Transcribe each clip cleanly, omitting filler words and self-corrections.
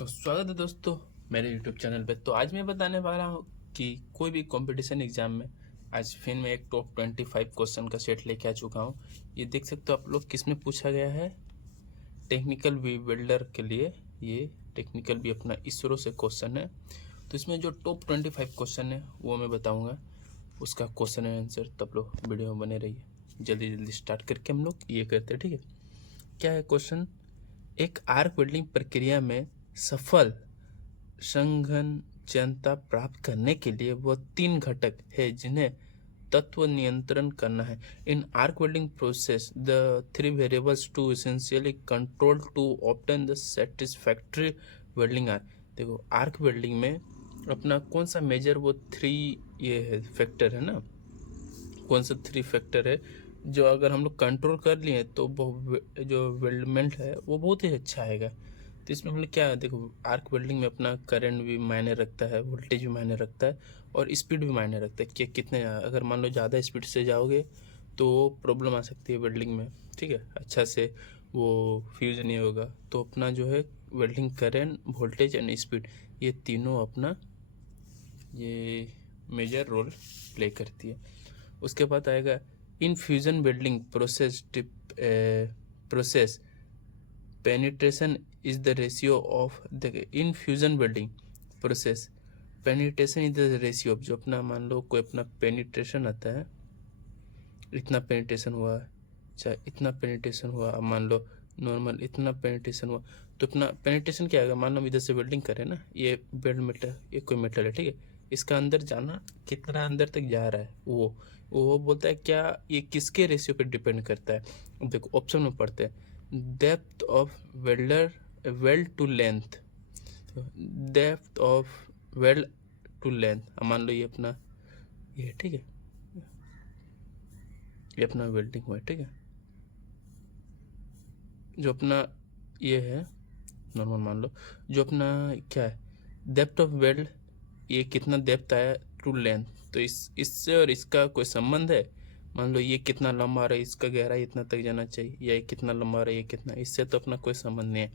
तो स्वागत है दोस्तों मेरे YouTube चैनल पे। तो आज मैं बताने वाला हूँ कि कोई भी कंपटीशन एग्जाम में आज फिर मैं एक टॉप 25 क्वेश्चन का सेट लेके आ चुका हूँ। ये देख सकते हो आप लोग, किसमें पूछा गया है, टेक्निकल वी बिल्डर के लिए। ये टेक्निकल भी अपना इसरो से क्वेश्चन है। तो इसमें जो टॉप 25 क्वेश्चन है वो मैं बताऊँगा, उसका क्वेश्चन एंड आंसर। तब लोग वीडियो में बने रहिए। जल्दी जल्दी स्टार्ट करके हम लोग ये करते हैं, ठीक है। क्या है क्वेश्चन? एक आर्क वेल्डिंग प्रक्रिया में सफल संघननता प्राप्त करने के लिए वह 3 घटक है जिन्हें तत्व नियंत्रण करना है। In arc welding process the 3 variables to essentially control to obtain the satisfactory welding arc. देखो, आर्क वेल्डिंग में अपना कौन सा मेजर वो 3 ये है फैक्टर है ना, कौन सा 3 फैक्टर है जो अगर हम लोग कंट्रोल कर लिए तो जो वेल्डमेंट है वो बहुत ही अच्छा आएगा। तो इसमें हम लोग क्या, देखो, आर्क वेल्डिंग में अपना करंट भी मायने रखता है, वोल्टेज भी मायने रखता है और स्पीड भी मायने रखता है कि कितने, अगर मान लो ज़्यादा स्पीड से जाओगे तो प्रॉब्लम आ सकती है वेल्डिंग में, ठीक है, अच्छा से वो फ्यूज नहीं होगा। तो अपना जो है welding current, voltage and speed, ये तीनों अपना ये मेजर रोल प्ले करती है। उसके बाद आएगा in fusion welding process penetration is the ratio of the in fusion welding process. Penetration is the ratio of, जो अपना मान लो कोई अपना पेनिट्रेशन आता है, इतना पेनिट्रेशन हुआ, चाहे इतना पेनिट्रेशन हुआ, अब मान लो नॉर्मल इतना पेनिट्रेशन हुआ, तो अपना पेनिट्रेशन क्या आएगा? मान लो हम इधर से वेल्डिंग करें ना, ये वेल्ड मेटल, ये कोई मेटल है, ठीक है, इसका अंदर जाना कितना अंदर तक जा रहा है, वो बोलता है क्या, ये किसके रेशियो पे डिपेंड करता है। देखो ऑप्शन में पढ़ते हैं, depth of weld to length, depth of weld to length. मान लो ये अपना ये, ठीक है, ये अपना वेल्डिंग हुआ है, ठीक है, जो अपना ये है नॉर्मल, मान लो जो अपना क्या है, डेप्थ ऑफ वेल्ड, ये कितना डेप्थ आया टू लेंथ, तो इससे और इसका कोई संबंध है? मान लो ये कितना लंबा आ रहा है, इसका गहराई इतना तक जाना चाहिए, या ये कितना लंबा आ रहा है, ये कितना, इससे तो अपना कोई संबंध नहीं है।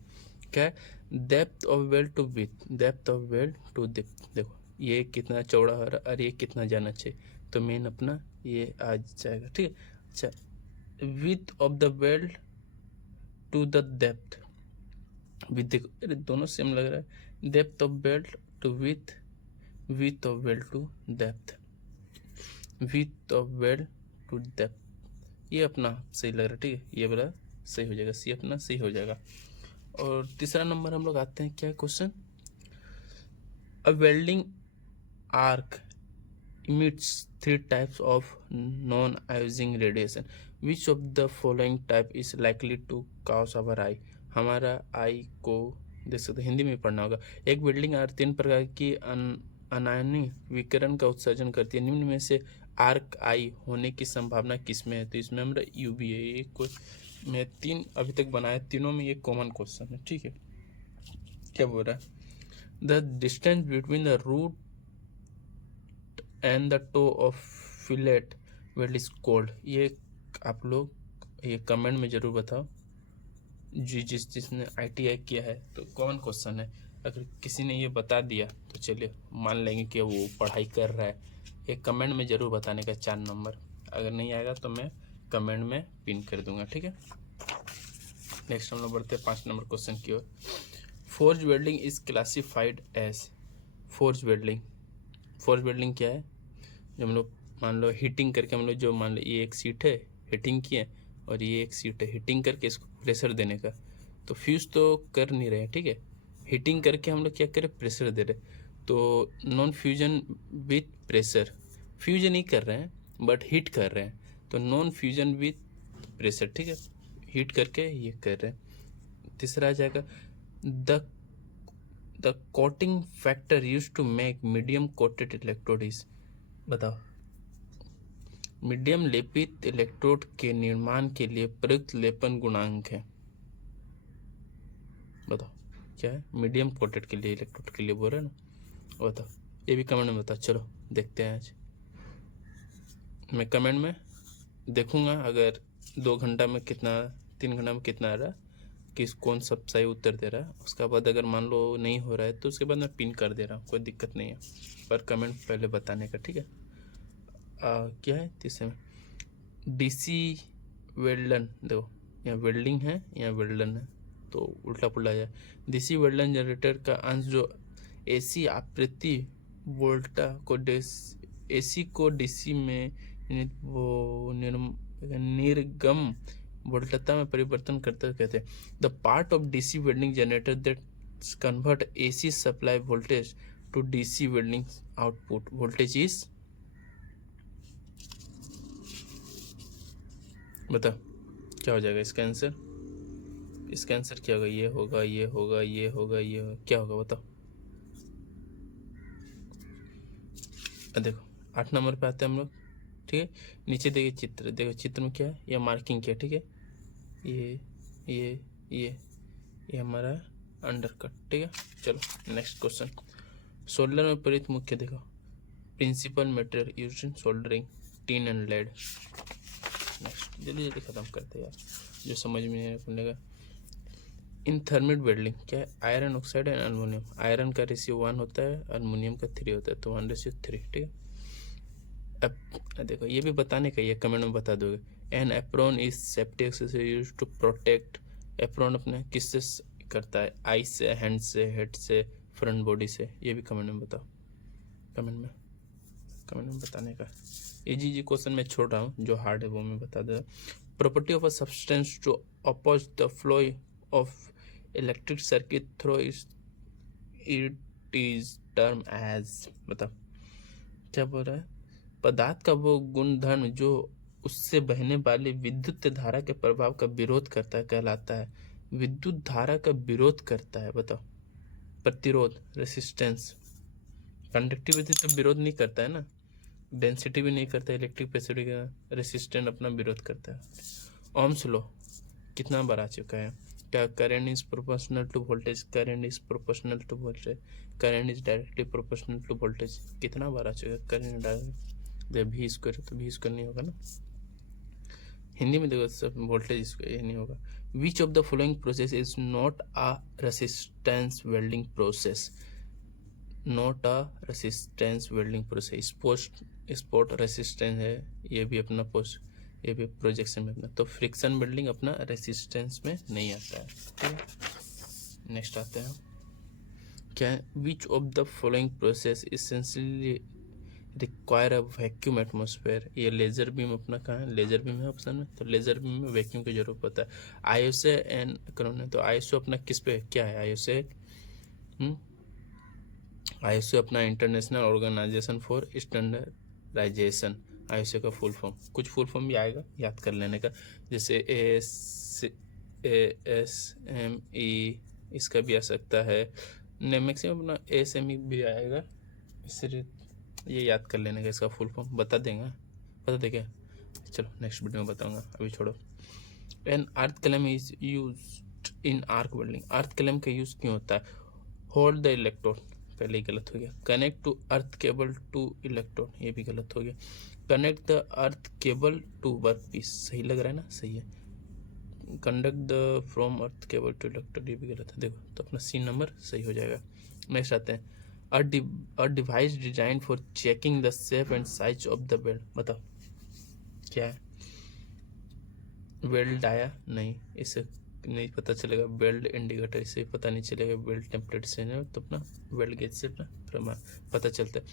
क्या है? Depth of weld to width, depth of weld to depth. देखो ये कितना चौड़ा हो रहा है और ये कितना जाना चाहिए, तो मेन अपना ये आ जाएगा, ठीक है। अच्छा, width of the weld to the depth, width, देखो अरे दोनों सेम लग रहा है, depth of weld to width, width of weld to depth, width of weld to depth, ये अपना सही लग रहा है, ठीक है, ये वाला सही हो जाएगा, सी अपना सही हो जाएगा। और तीसरा नंबर हम लोग आते हैं, क्या question, a welding arc emits 3 types of non-ionizing radiation. Which of the following type is likely to cause our eye? हमारा आई को देख सकते, हिंदी में पढ़ना होगा। एक वेल्डिंग आर्क 3 प्रकार की अनायनिक विकिरण का उत्सर्जन करती है, निम्न में से आर्क आई होने की संभावना किसमें है? तो इसमें हमारा यूवी है। ये कोई मैं 3 अभी तक बनाया, तीनों में ये कॉमन क्वेश्चन है, ठीक है। क्या बोल रहा है, the distance between the root and the toe of fillet weld is called. ये आप लोग ये कमेंट में ज़रूर बताओ, जिसने ITI किया है। तो कौन क्वेश्चन है, अगर किसी ने ये बता दिया तो चलिए मान लेंगे कि वो पढ़ाई कर रहा है। एक कमेंट में ज़रूर बताने का 4 नंबर, अगर नहीं आएगा तो मैं कमेंट में पिन कर दूंगा, ठीक है। नेक्स्ट हम लोग बढ़ते हैं 5 नंबर क्वेश्चन की ओर। Forge welding is classified as, forge welding, forge welding क्या है? जो हम लोग मान लो हीटिंग करके, हम लोग जो मान लो ये एक सीट है हीटिंग की है और ये एक सीट है हीटिंग करके इसको प्रेशर देने का, तो फ्यूज तो कर नहीं रहे हैं, ठीक है, हीटिंग करके हम लोग क्या करें, प्रेशर दे रहे। तो non fusion with pressure, fusion नहीं कर रहे हैं बट हीट कर रहे हैं, तो नॉन फ्यूजन विथ प्रेशर, ठीक है, हीट करके ये कर रहे हैं। तीसरा आ जाएगा the coating factor used to make medium coated electrode is, बताओ, मीडियम लेपित इलेक्ट्रोड के निर्माण के लिए प्रयुक्त लेपन गुणांक है, बताओ क्या है, मीडियम कोटेड के लिए इलेक्ट्रोड के लिए बोल रहे हैं ना, बताओ, ये भी कमेंट में बताओ। चलो देखते हैं, आज मैं कमेंट में देखूंगा अगर 2 घंटा में कितना, 3 घंटा में कितना आ रहा है, किस कौन सा सही उत्तर दे रहा है। उसके बाद अगर मान लो नहीं हो रहा है तो उसके बाद मैं पिन कर दे रहा हूँ, कोई दिक्कत नहीं है, पर कमेंट पहले बताने का, ठीक है। क्या है तीसरे में, डीसी वेल्डन, देखो यहाँ वेल्डिंग है यहाँ वेल्डन है तो उल्टा पुल्टा जाए। डीसी वेल्डन जनरेटर का अंश जो एसी आवृत्ति वोल्टा को एसी को डीसी में वो निर्गम वोल्टता में परिवर्तन करते कहते हैं। The part of DC welding generator that convert AC supply voltage to DC welding output voltage is, बता क्या हो जाएगा इसका आंसर। इसका आंसर क्या होगा, ये होगा ये होगा ये होगा ये होगा, क्या होगा बताओ। देखो 8 नंबर पे आते हैं हम लोग, ठीक है। नीचे देखिए चित्र, देखो चित्र में क्या है, ये मार्किंग क्या है, ठीक है। ये ये ये ये हमारा अंडरकट, ठीक है। चलो नेक्स्ट क्वेश्चन। सोल्डर में प्रयुक्त मुख्य देखो principal material used in soldering tin and lead. Next जल्दी जल्दी खत्म करते हैं यार, जो समझ में नहीं पड़ेगा। इन थर्मिट वेल्डिंग क्या है, iron oxide and aluminium. Iron का रेशियो 1 होता है, अल्मोनियम का 3 होता है, तो 1:3, ठीक है। अब देखो ये भी बताने का, ये कमेंट में बता दोगे। An apron is safety accessory used to protect. Apron अपने किससे करता है, आई से, हैंड से, हेड से, फ्रंट बॉडी से, ये भी कमेंट में बताओ। कमेंट में बताने का। इजी क्वेश्चन मैं छोड़ रहा हूँ, जो हार्ड है वो मैं बता दे। Property of a substance to oppose the flow of electric circuit through it is term as, बताओ क्या बोल रहा है। पदार्थ का वो गुणधर्म जो उससे बहने वाली विद्युत धारा के प्रभाव का विरोध करता है कहलाता है। विद्युत धारा का विरोध करता है, बताओ। प्रतिरोध, रेसिस्टेंस। कंडक्टिविटी तो विरोध नहीं करता है ना, डेंसिटी भी नहीं करता है, इलेक्ट्रिक कैपेसिटी का रेसिस्टेंस अपना विरोध करता है। ओम्स लॉ कितना बार आ चुका है, क्या current is proportional to voltage, current is proportional to voltage, current is directly proportional to voltage, कितना बार आ चुका है। करंट डायरेक्ट भी स्क्वायर तो भी स्क्वायर नहीं होगा ना, हिंदी में देखो सब वोल्टेज स्क्वायर, ये नहीं होगा। Which of the following process is not a resistance welding process, not a resistance welding process. Post spot resistance है, ये भी अपना पोस्ट, ये भी प्रोजेक्शन में अपना, तो फ्रिक्शन वेल्डिंग अपना रेसिस्टेंस में नहीं आता है, ठीक है। नेक्स्ट आते हैं क्या है, which of the following process essentially require a vacuum atmosphere. ये लेजर बीम अपना कहाँ है, लेजर बीम है ऑप्शन में, तो लेजर बीम में वैक्यूम की जरूरत पड़ता है। आईएसओ एंड करोना, तो आईएसओ अपना किस पे क्या है, आईएसओ आईएसओ अपना international organization for standardization. ISO का फुल फॉर्म, कुछ फुल फॉर्म भी आएगा याद कर लेने का, जैसे ASME, इसका भी आ सकता है, मैक्सिमम अपना ASME भी आएगा, इससे ये याद कर लेने का, इसका फुल फॉर्म बता देंगे, बता देंगे। चलो नेक्स्ट वीडियो में बताऊंगा, अभी छोड़ो। An earth clamp is used in arc welding. Earth clamp का यूज क्यों होता है, होल्ड द इलेक्ट्रोड, पहले ही गलत हो गया। Connect to earth cable to electrode, ये भी गलत हो गया। Connect the earth cable to work piece, सही लग रहा है ना, सही है। Conduct the from earth cable to electrode, ये भी गलत है, देखो तो अपना C नंबर सही हो जाएगा। नेक्स्ट आते हैं, a device design for checking the shape and size of the belt, बताओ क्या है। वेल्ड आया नहीं, इससे नहीं पता चलेगा। बेल्ट इंडिकेटर, इससे पता नहीं चलेगा। बेल्ट टेम्पलेट से ना, तो अपना वेल्ड गेज से अपना पता चलता है।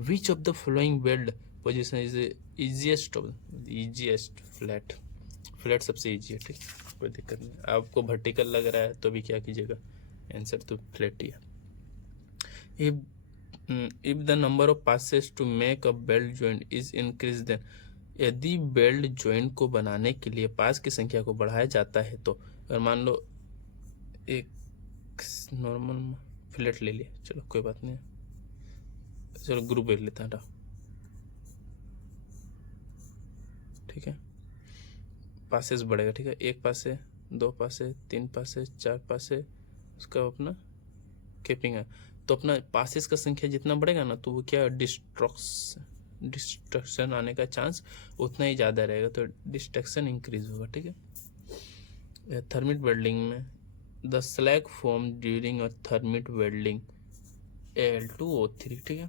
Which of the following weld position is easiest of, easiest flat, flat सबसे इजी है, ठीक, कोई दिक्कत नहीं। आपको वर्टिकल लग रहा है तो भी क्या कीजिएगा, आंसर तो फ्लैट ही है। If the number of passes to make a belt joint is increase then, यदि बेल्ट जॉइंट को बनाने के लिए पास की संख्या को बढ़ाया जाता है तो, अगर मान लो एक नॉर्मल फ्लैट ले लिया, चलो कोई बात नहीं, चलो ग्रुप ले लेता है, ठीक है। पासेस बढ़ेगा, ठीक है, 1 पासे, 2 पासे, 3 पासे, 4 पासे, उसका अपना केपिंग है, तो अपना पासेस का संख्या जितना बढ़ेगा ना, तो वो क्या डिस्ट्रक्शन आने का चांस उतना ही ज़्यादा रहेगा, तो डिस्ट्रक्शन इंक्रीज होगा, ठीक है। थर्मिट वेल्डिंग में the slag form during a thermit welding Al2O3, ठीक है।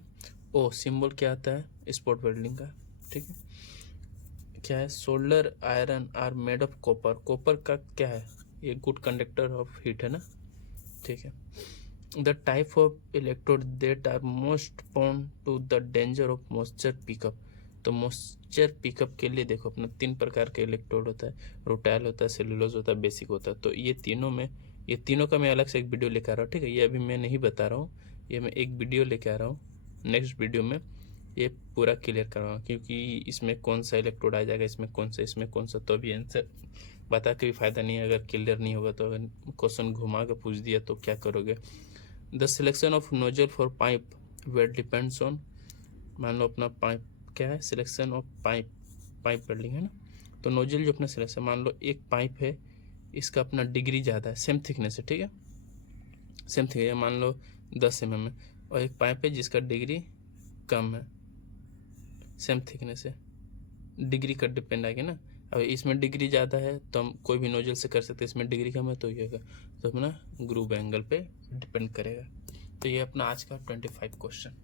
ओ सिंबल क्या आता है स्पॉट वेल्डिंग का, ठीक है। क्या है solder iron are made of copper, copper का क्या है ये गुड कंडक्टर ऑफ हीट है ना, ठीक है। The type of electrode that are most prone to the danger of moisture pickup, तो मॉइस्चर पिकअप के लिए देखो अपना 3 प्रकार के इलेक्ट्रोड होता है, रूटाइल होता है, सेलुलोज होता है, बेसिक होता है। तो ये तीनों का मैं अलग से एक वीडियो लेकर आ रहा हूँ, ठीक है। ये अभी मैं नहीं बता रहा हूँ, ये मैं एक वीडियो लेके आ रहा हूँ, नेक्स्ट वीडियो में ये पूरा क्लियर करवाऊँ, क्योंकि इसमें कौन सा इलेक्ट्रोड आ जाएगा, इसमें कौन सा, तो अभी आंसर बता के भी फ़ायदा नहीं है अगर क्लियर नहीं होगा। तो अगर क्वेश्चन घुमा के पूछ दिया तो क्या करोगे। The selection of nozzle for pipe well depends on, मान लो अपना पाइप क्या है, सिलेक्शन ऑफ पाइप वेल्डिंग है ना, तो नोजल जो अपना सिलेक्शन, मान लो एक पाइप है, इसका अपना डिग्री ज़्यादा है, सेम थिकनेस है, ठीक है, सेम थिकनेस है, मान लो 10 mm है, और एक पाइप है जिसका डिग्री कम है, सेम थिकनेस है, डिग्री का डिपेंड आएगा ना। अब इसमें डिग्री ज़्यादा है तो हम कोई भी नोजल से कर सकते हैं, इसमें डिग्री कम है तो ये होगा, तो अपना ग्रूव एंगल पे डिपेंड करेगा। तो ये अपना आज का 25 क्वेश्चन।